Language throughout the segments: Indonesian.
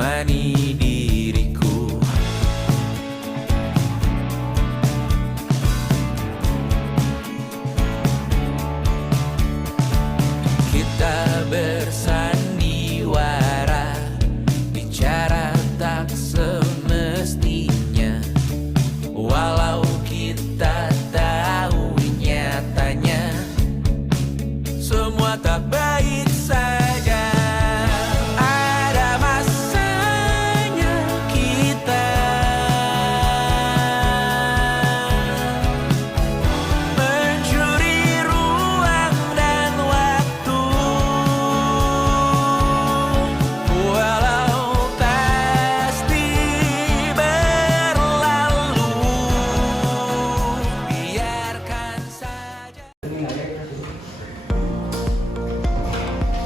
menemani diriku. Kita bersandiwara, bicara tak semestinya, walau kita tahu nyatanya semua tak baik saja. Ada masanya kita mencuri ruang dan waktu, walau pasti berlalu, biarkan saja.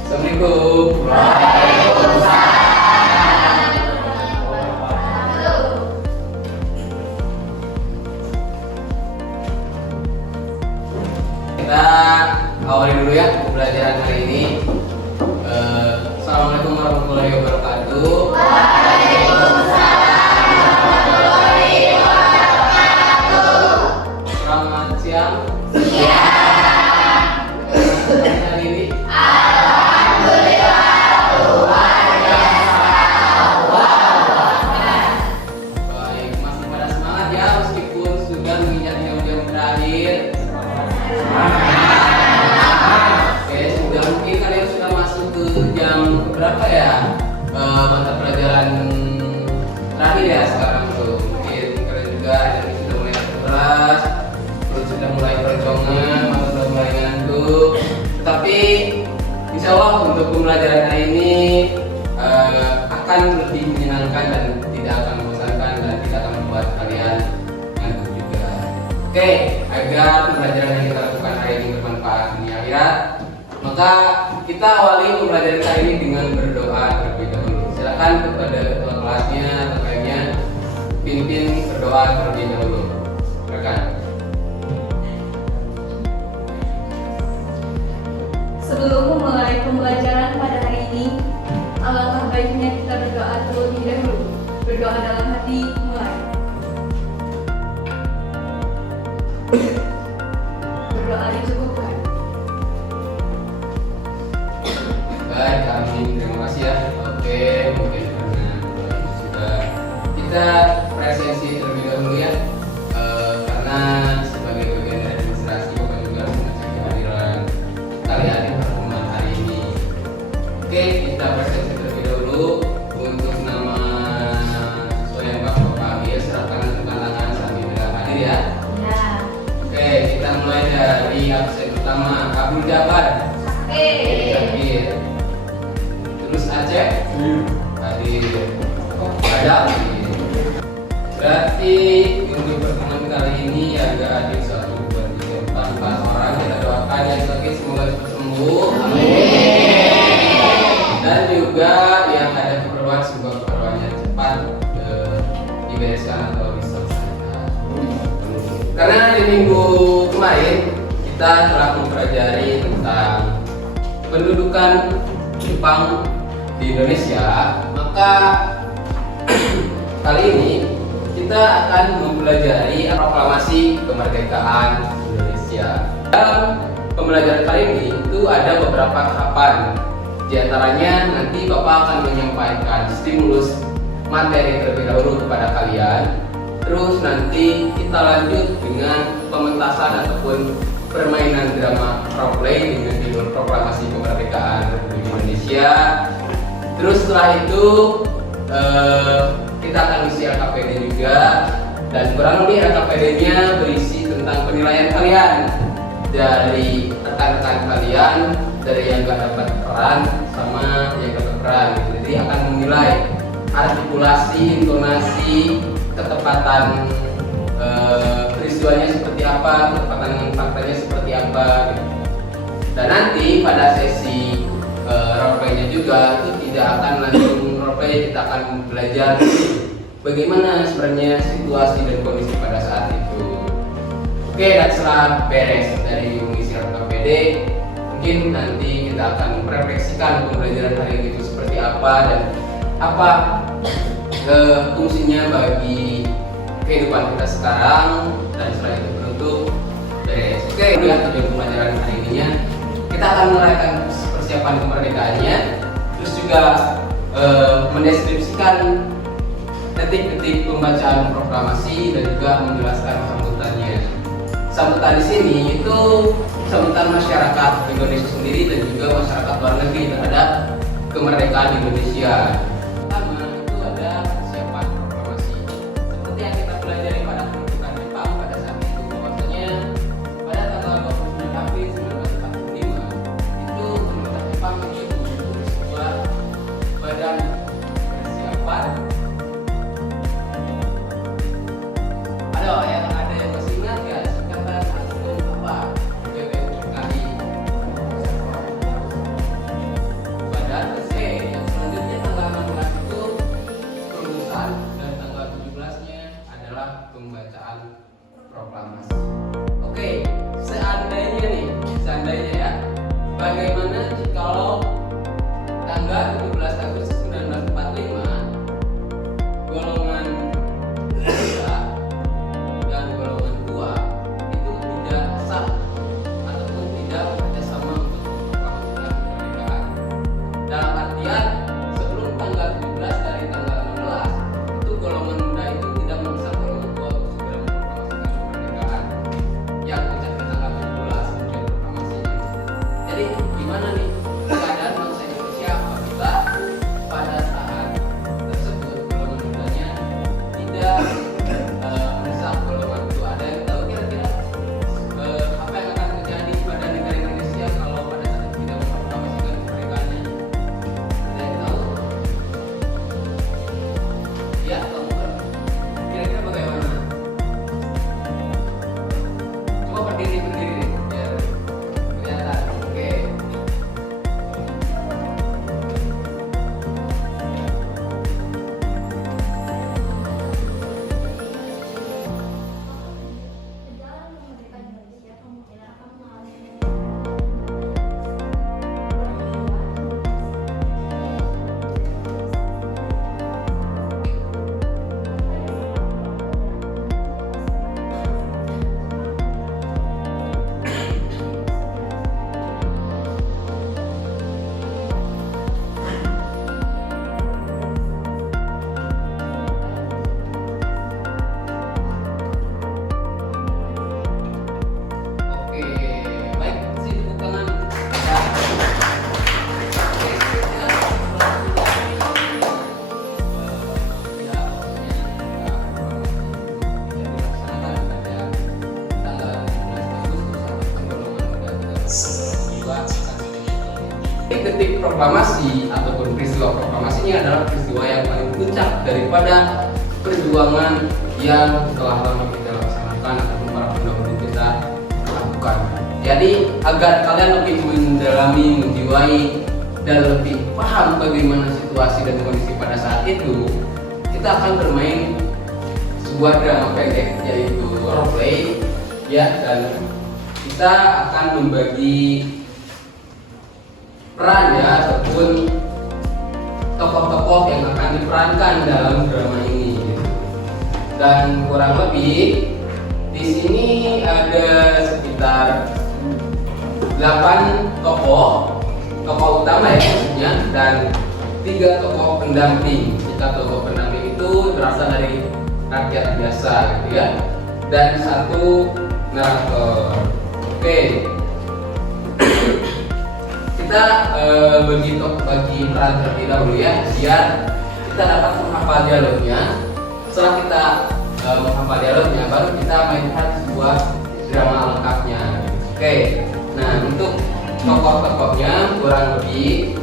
Assalamualaikum. Kita awali dulu ya pembelajaran hari ini. Assalamualaikum warahmatullahi wabarakatuh. Selamat siang. Hari ini baik, masih pada semangat ya meskipun sudah menginjak jam-jam terakhir. Oke, sudah mungkin kalian sudah masuk ke jam berapa ya? Mata pelajaran terakhir ya sekarang tuh. Mungkin kalian juga yang sudah mulai keras, terus sudah mulai keroncongan, atau sudah mulai ngantuk. Tetapi insya Allah untuk pembelajaran hari ini akan lebih menyenangkan dan tidak akan membosankan dan tidak akan membuat kalian ngantuk juga. Oke, agar pembelajaran yang kita lakukan hari ini bermanfaat dunia akhirat, maka kita awali pembelajaran kali ini dengan berdoa terlebih dahulu. Silakan kepada ketua kelasnya atau lainnya pimpin berdoa terlebih dahulu. Silakan. Sebelum memulai pembelajaran pada hari ini, alangkah baiknya kita berdoa terlebih dahulu. Berdoa dalam hati, mulai. Berdoa dicukupkan. Baik, amin. Terima kasih ya. Oke, mungkin karena sudah kita presensi terlebih dahulu ya. Karena sebagai bagian dari administrasi Bapak juga mengecek kehadiran kalian di pertemuan hari ini. Oke, kita presensi terlebih dahulu untuk nama siswa yang Bapak panggil. Silakan tanda tangan sambil hadir ya. Ya. Oke, kita mulai dari absen pertama, Abdul Jabbar. Hadir. Terus Aceh hadir. Ada. Berarti untuk pertemuan kali ini agak hadir 1, 2, 3, 4 orang. Kita doakan yang sakit semoga cepat sembuh. Dan juga yang ada keperluan semoga keperluannya cepat dibereskan atau diselesaikan. Karena di minggu kemarin kita telah mempelajari tentang pendudukan Jepang di Indonesia, maka kali ini kita akan mempelajari proklamasi kemerdekaan Indonesia. Dalam pembelajaran kali ini itu ada beberapa tahapan. Di antaranya nanti Bapak akan menyampaikan stimulus materi terlebih dahulu kepada kalian. Terus nanti kita lanjut dengan pementasan ataupun permainan drama roleplay dengan judul Proklamasi Kemerdekaan Republik Indonesia. Terus setelah itu kita akan isi LKPD juga, dan kurang lebih LKPD-nya berisi tentang penilaian kalian dari rekan-rekan kalian, dari yang gak dapat peran sama yang dapat peran. Jadi akan menilai artikulasi, intonasi, ketepatan peristiwanya seperti apa, ketepatan dengan faktanya seperti apa gitu. Dan nanti pada sesi roleplay-nya juga itu tidak akan langsung roleplay, kita akan belajar bagaimana sebenarnya situasi dan kondisi pada saat itu. Oke, dan setelah beres dari mengisi RKPD, mungkin nanti kita akan merefleksikan pembelajaran hari ini itu seperti apa dan apa fungsinya bagi kehidupan kita sekarang, dan setelah itu beruntung beres. Oke, lihat tujuan pembelajaran hari ininya. Kita akan merayakan persiapan kemerdekaannya, terus juga mendeskripsikan detik-detik pembacaan proklamasi dan juga menjelaskan sambutannya. Sambutan di sini itu sambutan masyarakat Indonesia sendiri dan juga masyarakat luar negeri terhadap kemerdekaan Indonesia. Pertama itu ada persiapan proklamasi. Seperti yang kita pelajari pada pembentukan Jepang pada saat itu, bahwasanya pada tanggal 29 April 1945 itu pemerintah Jepang itu membentuk sebuah badan persiapan. Ada yang masih ingat ya singkatan atau apa? BPUKI. Badan yang selanjutnya tanggal 16 itu perumusan dan tanggal 17-nya adalah pembacaan proklamasi. Oke, seandainya ya, bagaimana jikalau tanggal 17 Agustus 1945 golongan 3 dan golongan 2 itu tidak sah ataupun tidak bekerjasama untuk melakukan kemerdekaan. Dalam artian sebelum tanggal 17 dari tanggal 16 itu golongan muda itu tidak mendesak golongan 2 untuk segera memproklamasikan kemerdekaan yang mencapai tanggal 17 kemudian proklamasinya. Jadi gimana nih keadaan bangsa Indonesia apabila pada saat tersebut golongan mudanya tidak mendesak golongan 2? Ada yang tahu kira-kira apa yang akan terjadi pada negara Indonesia kalau pada saat itu tidak memproklamasikan kemerdekaannya? Ada yang tahu? Ya, atau bukan? Kira-kira bagaimana? Coba berdiri biar kelihatan. Oke. Dalam kemerdekaan Indonesia kemungkinan akan mengalami Oke, baik, sini tepuk tangan. Ya. Oke, kita dilaksanakan pada tanggal 17 Agustus atau golongan muda detik proklamasi ataupun peristiwa proklamasi ini adalah peristiwa yang paling puncak daripada perjuangan yang telah lama kita laksanakan ataupun para pendahulu kita lakukan. Jadi agar kalian lebih mendalami, menjiwai, dan lebih paham bagaimana situasi dan kondisi pada saat itu, kita akan bermain sebuah drama pendek yaitu roleplay ya, dan kita akan membagi peran ya ataupun tokoh-tokoh yang akan diperankan dalam drama ini. Dan kurang lebih di sini ada sekitar 8 tokoh utama ya maksudnya, dan 3 tokoh pendamping. 3 tokoh pendamping itu berasal dari rakyat biasa gitu ya, dan 1 narator. Oke. Kita bagi peran terlebih dahulu ya, biar kita dapat menghafal dialognya. Setelah kita menghafal dialognya, baru kita mainkan sebuah drama lengkapnya. Oke, nah untuk tokoh-tokohnya kurang lebih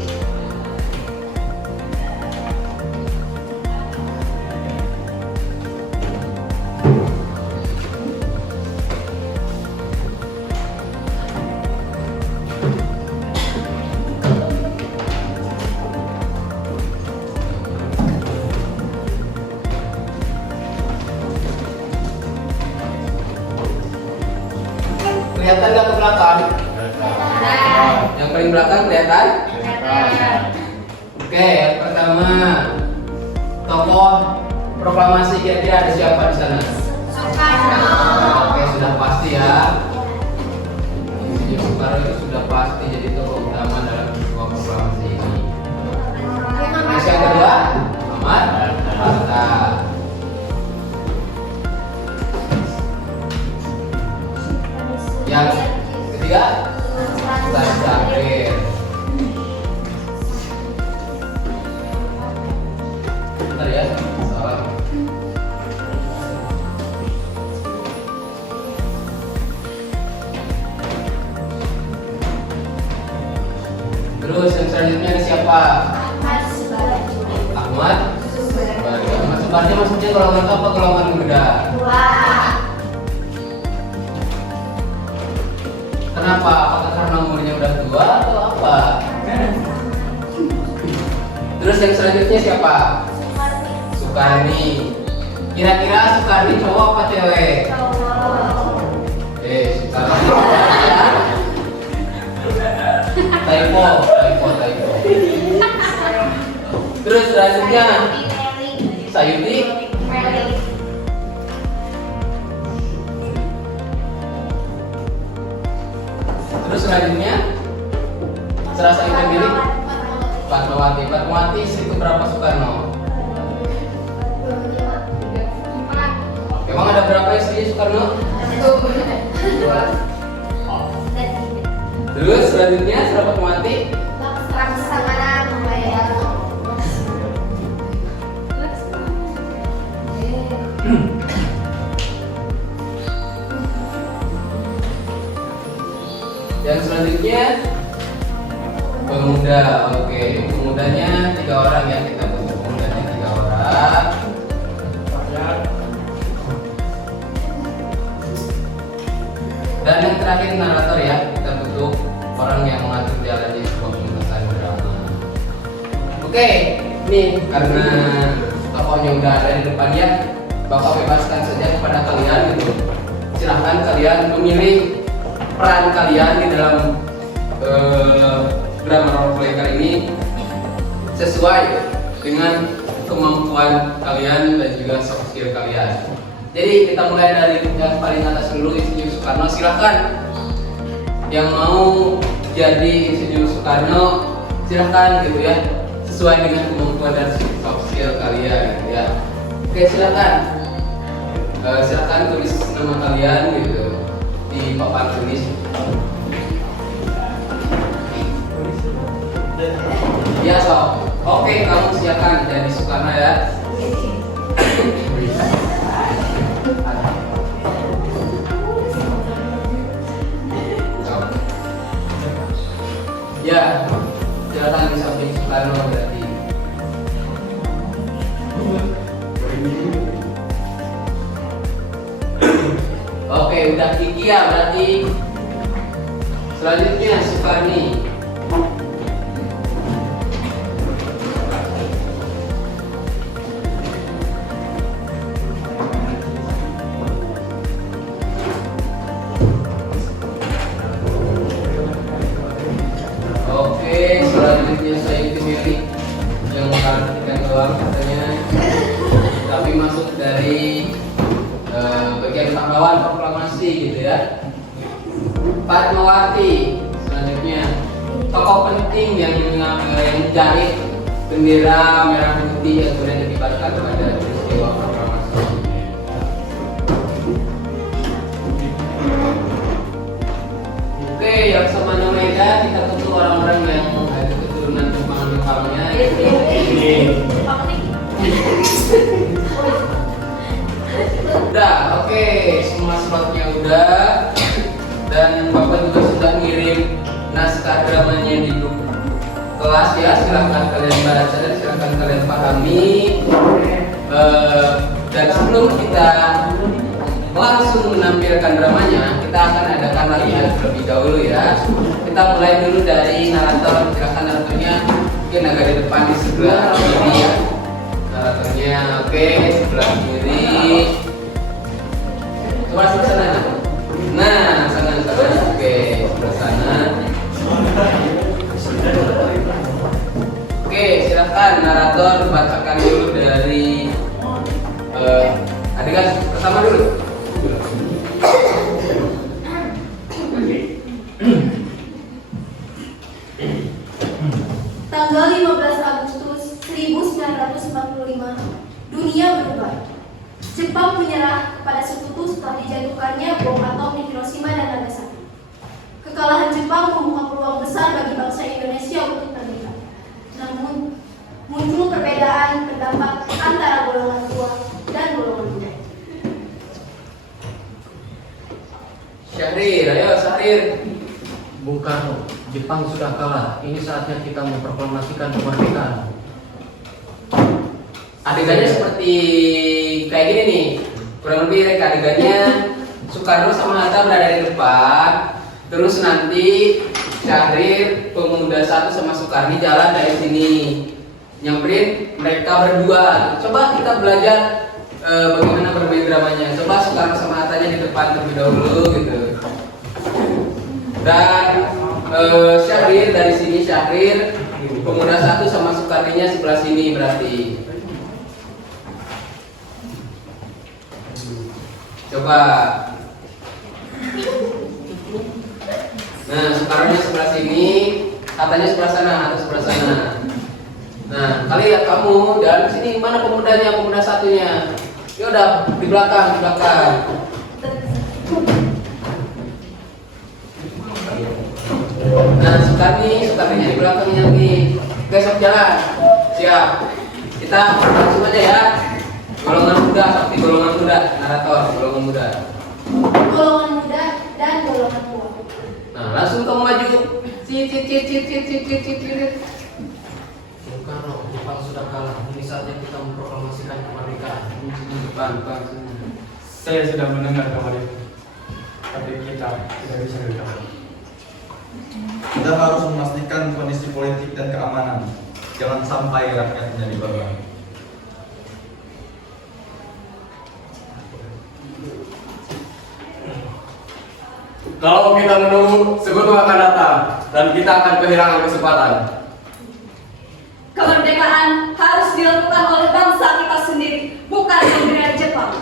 kelihatan nggak ke belakang? Yang paling belakang kelihatan? Oke, yang pertama proklamasi kira-kira ada siapa di sana? Oke, sudah pasti ya. Insinyur Soekarno itu sudah pasti jadi tokoh utama dalam sebuah proklamasi ini. Terus yang kedua, Ahmad Hatta. Yang ketiga, Sultan Syahrir. Bentar ya, salah. Terus yang selanjutnya ada siapa? Ahmad Subardi. Ahmad Subardi maksudnya golongan apa? Golongan muda. Kenapa? Apakah karena umurnya udah tua atau apa? Terus yang selanjutnya siapa? Sukarni. Kira-kira Sukarni cowok apa cewek? Sukarni cowok ya? Typo. Terus selanjutnya Sayuti. Terus selanjutnya serasa kita milik Fatmawati. Fatmawati itu berapa Soekarno? Emang ada berapa istri Soekarno? Terus selanjutnya setelah Fatmawati yang selanjutnya pemuda. Oke, pemudanya 3 orang ya, kita butuh pemudanya 3 orang. Dan yang terakhir narator ya, kita butuh orang yang mengatur jalannya sebuah pementasan drama. Oke, nih karena tokohnya udah ada di depan ya, Bapak bebaskan saja kepada kalian gitu. Silahkan kalian memilih peran kalian di dalam drama roleplay kali ini sesuai dengan kemampuan kalian dan juga soft skill kalian. Jadi kita mulai dari yang paling atas dulu, Insinyur Soekarno. Silahkan yang mau jadi Insinyur Soekarno, silahkan gitu ya, sesuai dengan kemampuan dan soft skill kalian ya. Oke, silahkan tulis nama kalian gitu di papan tulis. Ya sob. Oke, kamu silakan jadi Soekarno ya. Ya, silakan di samping Soekarno berarti. Oke, udah Kiki ya berarti. Selanjutnya Sukarni. Oke, selanjutnya saya itu milik yang memperhatikan doang katanya, tapi masuk dari bagian pahlawan proklamasi gitu ya. Fatmawati selanjutnya tokoh penting yang menjahit bendera merah putih yang kemudian dikibarkan pada peristiwa proklamasi. Oke, yang sama namanya kita butuh orang-orang yang ada keturunan Jepang-Jepangnya. Udah, oke, semua slotnya udah. Dan Bapak juga sudah ngirim naskah dramanya di grup kelas ya. Silahkan kalian baca dan silahkan kalian pahami. Dan sebelum kita langsung menampilkan dramanya, kita akan adakan latihan terlebih dahulu ya. Kita mulai dulu dari narator. Silahkan naratornya mungkin agak di depan di sebelah kiri ya. Naratornya oke, sebelah kiri. Coba sebelah sana. Nah, sana oke, sebelah sana. Oke, silakan narator bacakan dulu dari 1945, dunia berubah. Jepang menyerah kepada sekutu setelah dijatuhkannya bom atom di Hiroshima dan Nagasaki. Kekalahan Jepang membuka peluang besar bagi bangsa Indonesia untuk merdeka. Namun, muncul perbedaan pendapat antara golongan tua dan golongan muda. Syahrir, ayo Syahrir. Bung Karno, Jepang sudah kalah. Ini saatnya kita memproklamasikan kemerdekaan. Adegannya seperti kayak gini nih, kurang lebih reka adegannya Soekarno sama Hatta berada di depan, terus nanti Syahrir, pemuda satu sama Soekarni jalan dari sini, nyamperin mereka berdua. Coba kita belajar bagaimana bermain dramanya. Coba Soekarno sama Hattanya di depan terlebih dahulu gitu. Dan Syahrir dari sini, Syahrir pemuda satu sama Soekarninya sebelah sini berarti. Coba. Nah, Soekarno sebelah sini, Hattanya sebelah sana atau sebelah sana. Nah, kali lihat kamu dan sini mana pemudanya, pemuda satunya. Ya udah di belakang, di belakang. Nah, Soekarninya di belakangnya nih. Besok jalan. Siap. Kita langsung aja ya. Golongan muda, seperti golongan muda, narator, golongan muda. Golongan muda dan golongan tua. Nah, langsung kamu maju. Cit. Bung Karno, Jepang sudah kalah. Ini saatnya kita memproklamasikan kemerdekaan. Depan. Saya sudah mendengar kabar itu, tapi kita tidak bisa berkabar. Kita harus memastikan kondisi politik dan keamanan. Jangan sampai rakyat menjadi korban. Kalau kita menunggu, sekutu akan datang dan kita akan kehilangan kesempatan. Kemerdekaan harus dilakukan oleh bangsa kita sendiri, bukan pemberian Jepang.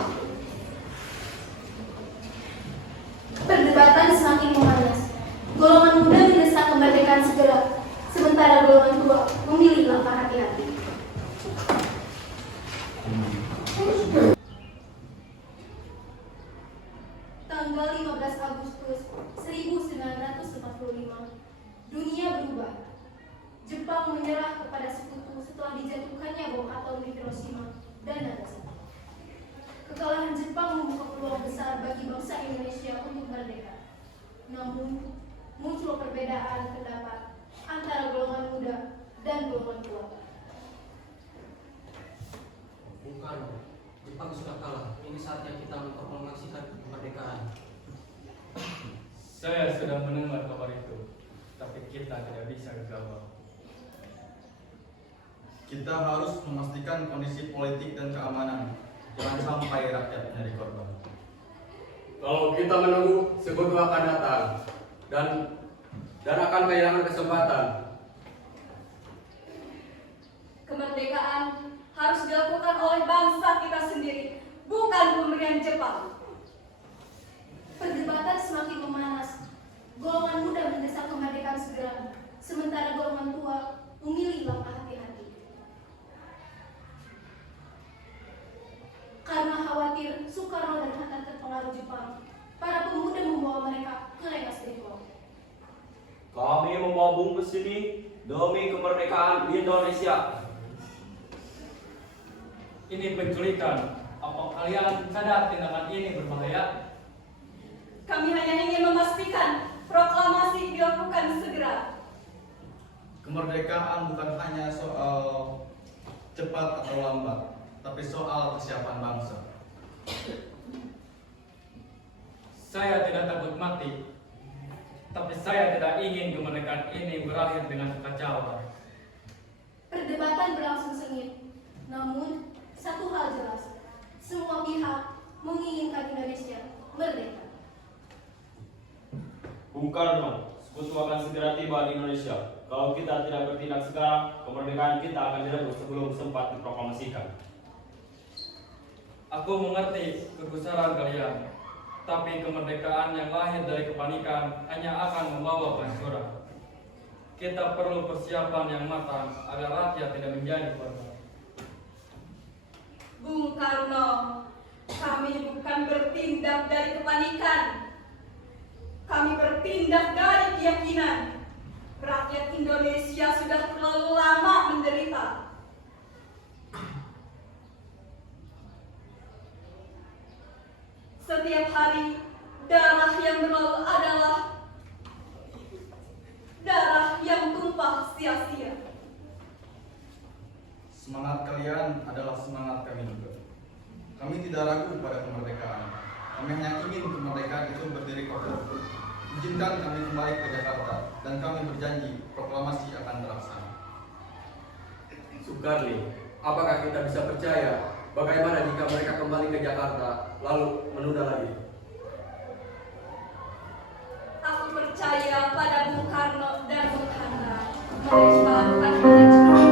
Perdebatan semakin memanas. Golongan muda mendesak kemerdekaan segera, sementara golongan tua memilih langkah hati-hati. Tanggal 15 Agustus 1945, dunia berubah. Jepang menyerah kepada sekutu setelah dijatuhkannya bom atom di Hiroshima dan Nagasaki. Kekalahan Jepang membuka peluang besar bagi bangsa Indonesia untuk merdeka. Namun, muncul perbedaan pendapat antara golongan muda dan golongan tua. Bung Karno, Jepang sudah kalah. Ini saatnya kita memproklamasikan kemerdekaan. Saya sudah mendengar kabar itu, tapi kita tidak bisa gegabah. Kita harus memastikan kondisi politik dan keamanan. Jangan sampai rakyat menjadi korban. Kalau kita menunggu, sekutu akan datang dan akan kehilangan kesempatan. Kemerdekaan harus dilakukan oleh bangsa kita sendiri, bukan pemberian Jepang. Perdebatan semakin memanas. Golongan muda mendesak kemerdekaan segera, sementara golongan tua memilih langkah hati-hati. Karena khawatir Soekarno dan Hatta terpengaruh Jepang, para pemuda membawa mereka ke Lengas Depok. Kami membawa bungkus ini demi kemerdekaan Indonesia. Ini penculikan. Apa kalian sadar tindakan ini berbahaya? Kami hanya ingin memastikan proklamasi dilakukan segera. Kemerdekaan bukan hanya soal cepat atau lambat, tapi soal kesiapan bangsa. Saya tidak takut mati, tapi saya tidak ingin kemerdekaan ini berakhir dengan kekacauan. Perdebatan berlangsung sengit, namun satu hal jelas, semua pihak menginginkan Indonesia merdeka. Bung Karno, sekutu akan segera tiba di Indonesia. Kalau kita tidak bertindak sekarang, kemerdekaan kita akan direbut sebelum sempat diproklamasikan. Aku mengerti kegusaran kalian, tapi kemerdekaan yang lahir dari kepanikan hanya akan membawa kehancuran. Kita perlu persiapan yang matang agar rakyat tidak menjadi korban. bertindak dari kepanikan. Kami bertindak dari keyakinan. Rakyat Indonesia sudah terlalu lama menderita. Setiap hari, darah yang berlalu adalah darah yang tumpah sia-sia. Semangat kalian adalah semangat kami juga. Kami tidak ragu pada kemerdekaan. Kami hanya ingin kemerdekaan itu berdiri kokoh. Izinkan kami kembali ke Jakarta dan kami berjanji proklamasi akan terlaksana. Sukarli, apakah kita bisa percaya? Bagaimana jika mereka kembali ke Jakarta lalu menunda lagi? Aku percaya pada Bung Karno dan Bung Hatta. Mereka akan menjadi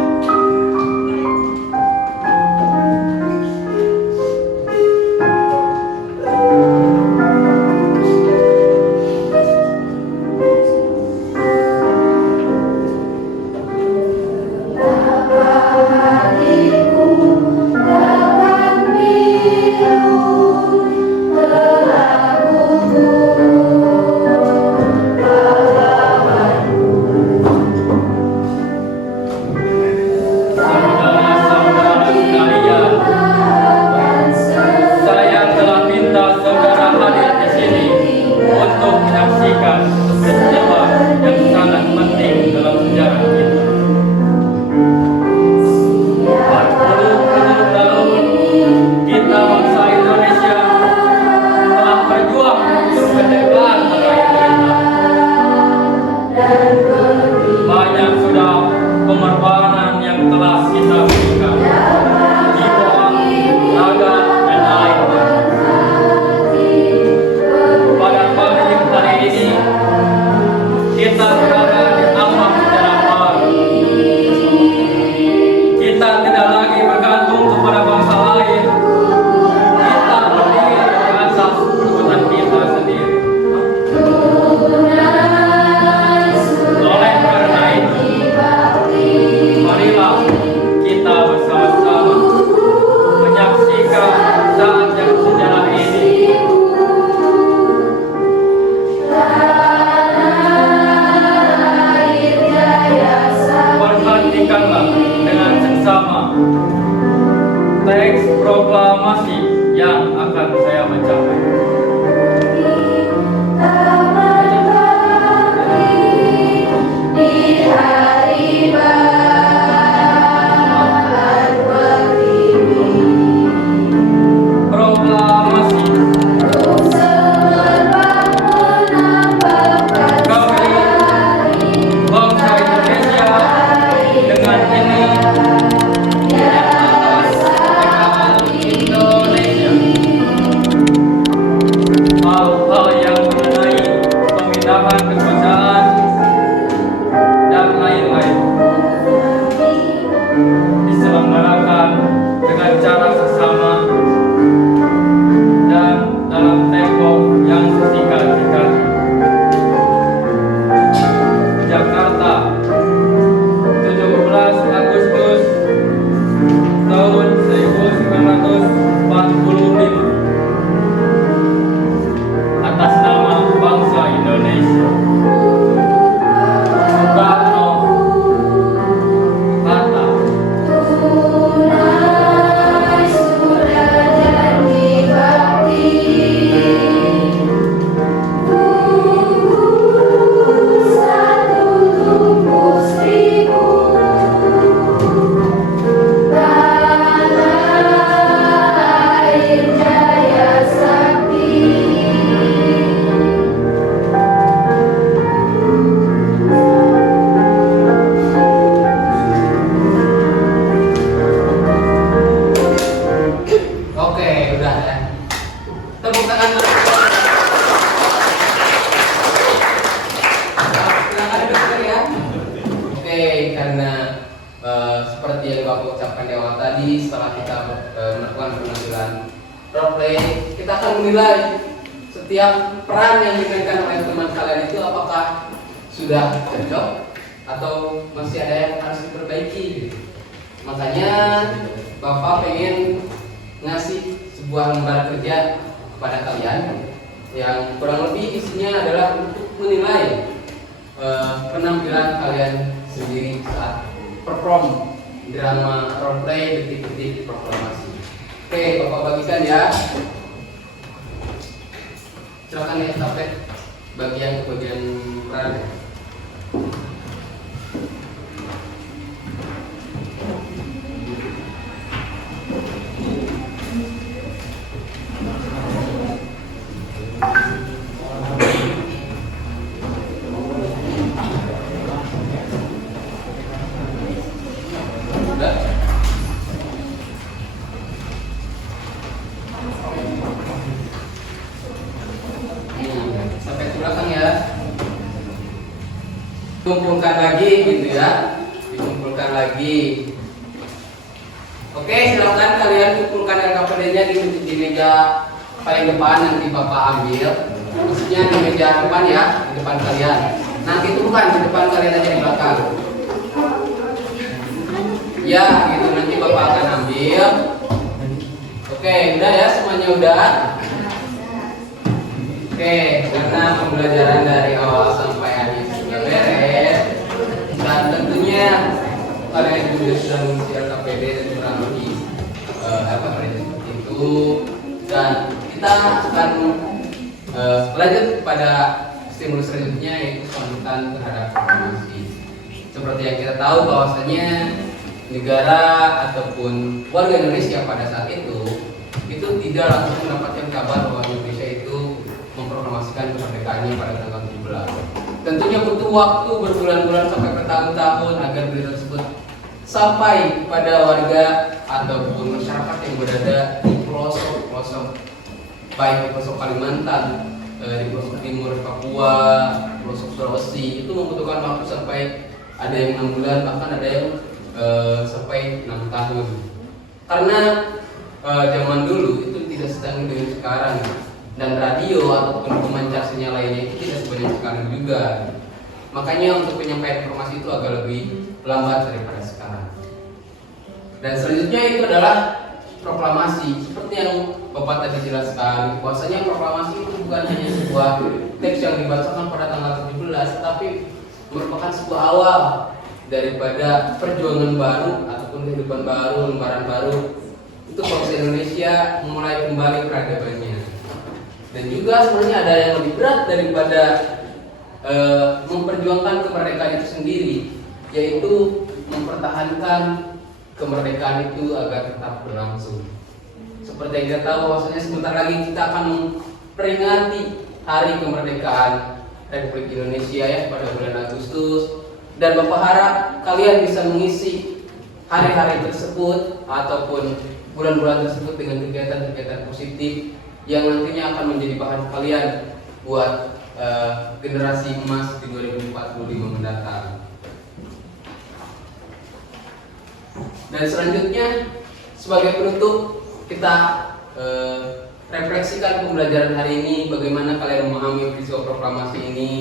Saudara-saudara sekalian, saya telah minta saudara hadir di sini untuk menyaksikan peristiwa yang sangat penting dalam sejarah kita. Berpuluh-puluh tahun kita bangsa Indonesia telah berjuang untuk kemerdekaan negara kita. Banyak sudah pengorbanan yang telah kita berikan, jiwa, raga, dan air mata. Pada pagi hari ini kita berada di ambang sejarah baru. Kita tidak lagi bergantung kepada bangsa lain. Kita berdiri di atas perbuatan kita sendiri. Oleh karena itu, marilah kita bersama-sama menyaksikan saat yang sejarah ini. Perhatikanlah dengan seksama teks proklamasi yang akan saya bacakan. Proklamasi. Kami, bangsa Indonesia, dengan ini atas kemerdekaan Indonesia. Hal-hal yang mengenai pemindahan kekuasaan dan lain-lain diselenggarakan dengan cara seksama dan dalam tempo yang sesingkat-singkatnya. Jakarta, 17 Agustus tahun 1945. Atas nama bangsa Indonesia. Soekarno, Hatta. Oke, udah ya. Tepuk tangan. Silakan duduk ya. Oke, karena seperti yang Bapak ucapkan di awal tadi, setelah kita melakukan penampilan roleplay, kita akan menilai setiap peran yang dimainkan oleh teman kalian itu apakah sudah cocok atau masih ada yang harus diperbaiki gitu. Makanya Bapak pengen ngasih sebuah lembar kerja kepada kalian yang kurang lebih isinya adalah untuk menilai penampilan kalian sendiri saat perform drama roleplay detik-detik proklamasi. Oke, Bapak bagikan ya. Silakan ya estafet bagian peran. Sampai ke belakang ya. Kumpulkan lagi gitu ya. Dikumpulkan lagi. Oke, silakan kalian kumpulkan LKPD-nya di meja paling depan, nanti Bapak ambil. Maksudnya di meja depan ya, di depan kalian. Nanti itu bukan di depan kalian aja, di belakang. Ya, gitu nanti Bapak akan ambil. Oke, udah ya, semuanya udah. Oke, karena pembelajaran dari awal sampai akhir sudah beres, dan tentunya kalian juga sudah mengisi LKPD dan kurang lebih LKPD seperti itu, dan kita akan lanjut pada stimulus selanjutnya, yaitu sambutan terhadap proklamasi. Seperti yang kita tahu bahwasanya negara ataupun warga Indonesia pada saat itu tidak langsung mendapatkan kabar bahwa Indonesia itu memproklamasikan kemerdekaannya pada tanggal 17. Tentunya butuh waktu berbulan-bulan sampai bertahun-tahun agar berita tersebut sampai pada warga ataupun masyarakat yang berada di pelosok-pelosok, baik di pelosok Kalimantan, di pelosok timur Papua, pelosok Sulawesi. Itu membutuhkan waktu sampai ada yang 6 bulan, bahkan ada yang sampai 6 tahun. Karena zaman dulu itu tidak secanggih dengan sekarang, dan radio ataupun pemancar sinyal lainnya itu tidak sebanyak sekarang juga. Makanya untuk penyampaian informasi itu agak lebih lambat daripada sekarang. Dan selanjutnya itu adalah proklamasi. Seperti yang Bapak tadi jelaskan, bahwasanya proklamasi itu bukan hanya sebuah teks yang dibacakan pada tanggal 17, tapi merupakan sebuah awal daripada perjuangan baru ataupun kehidupan baru, lembaran baru untuk bangsa Indonesia memulai kembali peradabannya. Dan juga sebenarnya ada yang lebih berat daripada memperjuangkan kemerdekaan itu sendiri, yaitu mempertahankan kemerdekaan itu agar tetap berlangsung. Seperti yang kita tahu bahwasanya sebentar lagi kita akan memperingati Hari Kemerdekaan Republik Indonesia ya pada bulan Agustus, dan Bapak harap kalian bisa mengisi hari-hari tersebut ataupun bulan-bulan tersebut dengan kegiatan-kegiatan positif yang nantinya akan menjadi bahan kalian buat generasi emas di 2045 mendatang. Dan selanjutnya sebagai penutup kita refleksikan pembelajaran hari ini, bagaimana kalian memahami peristiwa proklamasi ini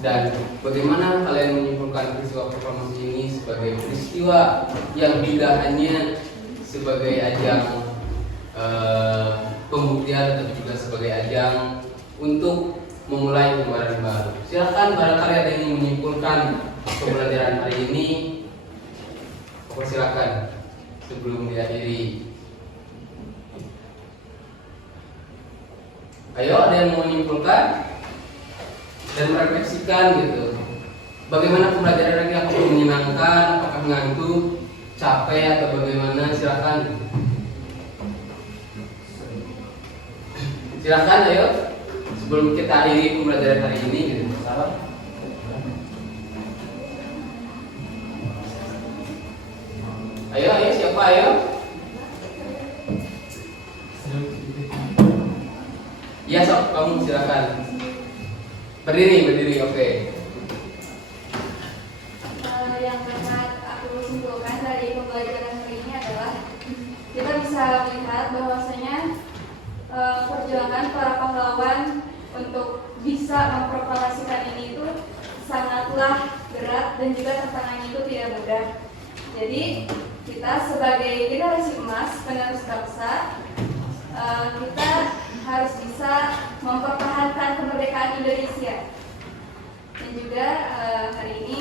dan bagaimana kalian menyimpulkan peristiwa proklamasi ini sebagai peristiwa yang tidak hanya sebagai ajang pembuktian, tapi juga sebagai ajang untuk memulai lembaran baru. Silakan barangkali ada yang ingin menyimpulkan pembelajaran hari ini. Silakan sebelum diakhiri. Ayo, ada yang mau menyimpulkan dan merefleksikan gitu. Bagaimana pembelajaran ini, apakah menyenangkan, apakah mengantuk, capek atau bagaimana? Silakan. Silakan, ayo. Sebelum kita akhiri pembelajaran hari ini gitu. Salam. Ayo, siapa ayo? Iya sok, kamu silakan. Berdiri, oke. Yang dapat aku simpulkan dari pembelajaran hari ini adalah kita bisa melihat bahwasanya perjuangan para pahlawan untuk bisa memproklamasikan ini itu sangatlah berat dan juga tantangannya itu tidak mudah. Jadi kita sebagai generasi emas penerus bangsa kita harus bisa mempertahankan kemerdekaan Indonesia. Dan juga hari ini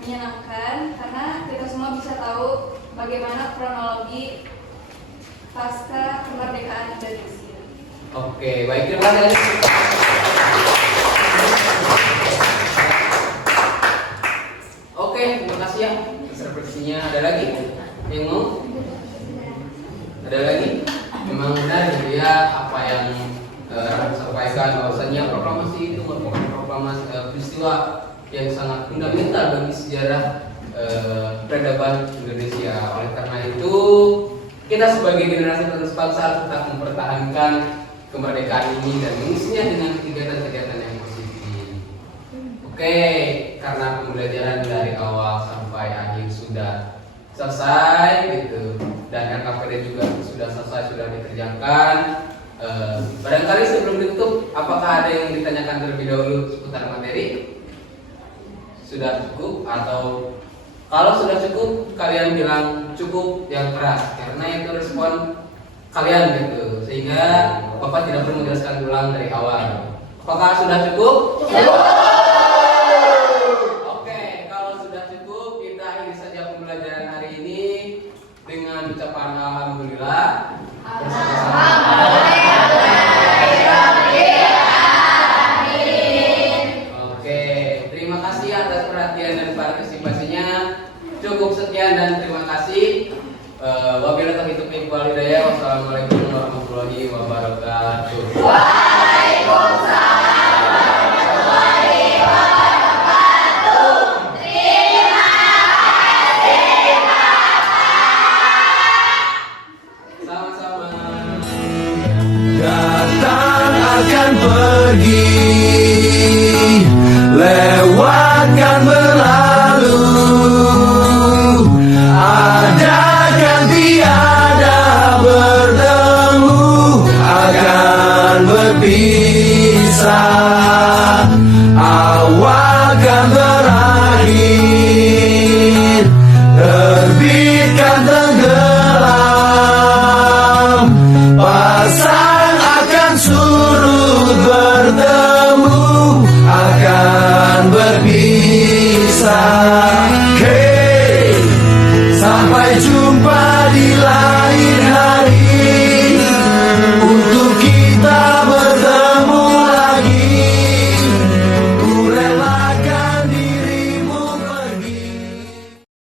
menyenangkan karena kita semua bisa tahu bagaimana kronologi pasca kemerdekaan Indonesia. Oke, baik, terima kasih. Oke, terima kasih ya. Sepertinya ada lagi yang mau? Ada lagi? Memang benar ya apa yang sampaikan, bahwasanya proklamasi itu merupakan proklamasi peristiwa yang sangat fundamental bagi sejarah peradaban Indonesia. Oleh karena itu, kita sebagai generasi penerus bangsa harus tetap mempertahankan kemerdekaan ini dan mengisinya dengan kegiatan-kegiatan yang positif. Oke, karena pembelajaran dari awal sampai akhir sudah selesai gitu, dan RKPD juga sudah selesai, sudah dikerjakan. Barangkali sebelum ditutup, apakah ada yang ditanyakan terlebih dahulu seputar materi? Sudah cukup, atau kalau sudah cukup kalian bilang cukup yang keras, karena itu respon kalian gitu, sehingga Bapak tidak perlu menjelaskan ulang dari awal. Apakah sudah cukup? Oke, kalau sudah cukup, kita akhiri saja pembelajaran hari ini dengan ucapan alhamdulillah. Oke, terima kasih atas perhatian dan partisipasinya. Cukup sekian dan terima kasih. Wabillahi taufiq wal hidayah. Wassalamualaikum warahmatullahi wabarakatuh. Datang akan pergi, lewat kan berlalu, ada kan tiada bertemu, akan berpisah, awal kan berakhir, terbit kan tenggelam, pasang akan surut bertemu, akan berpisah.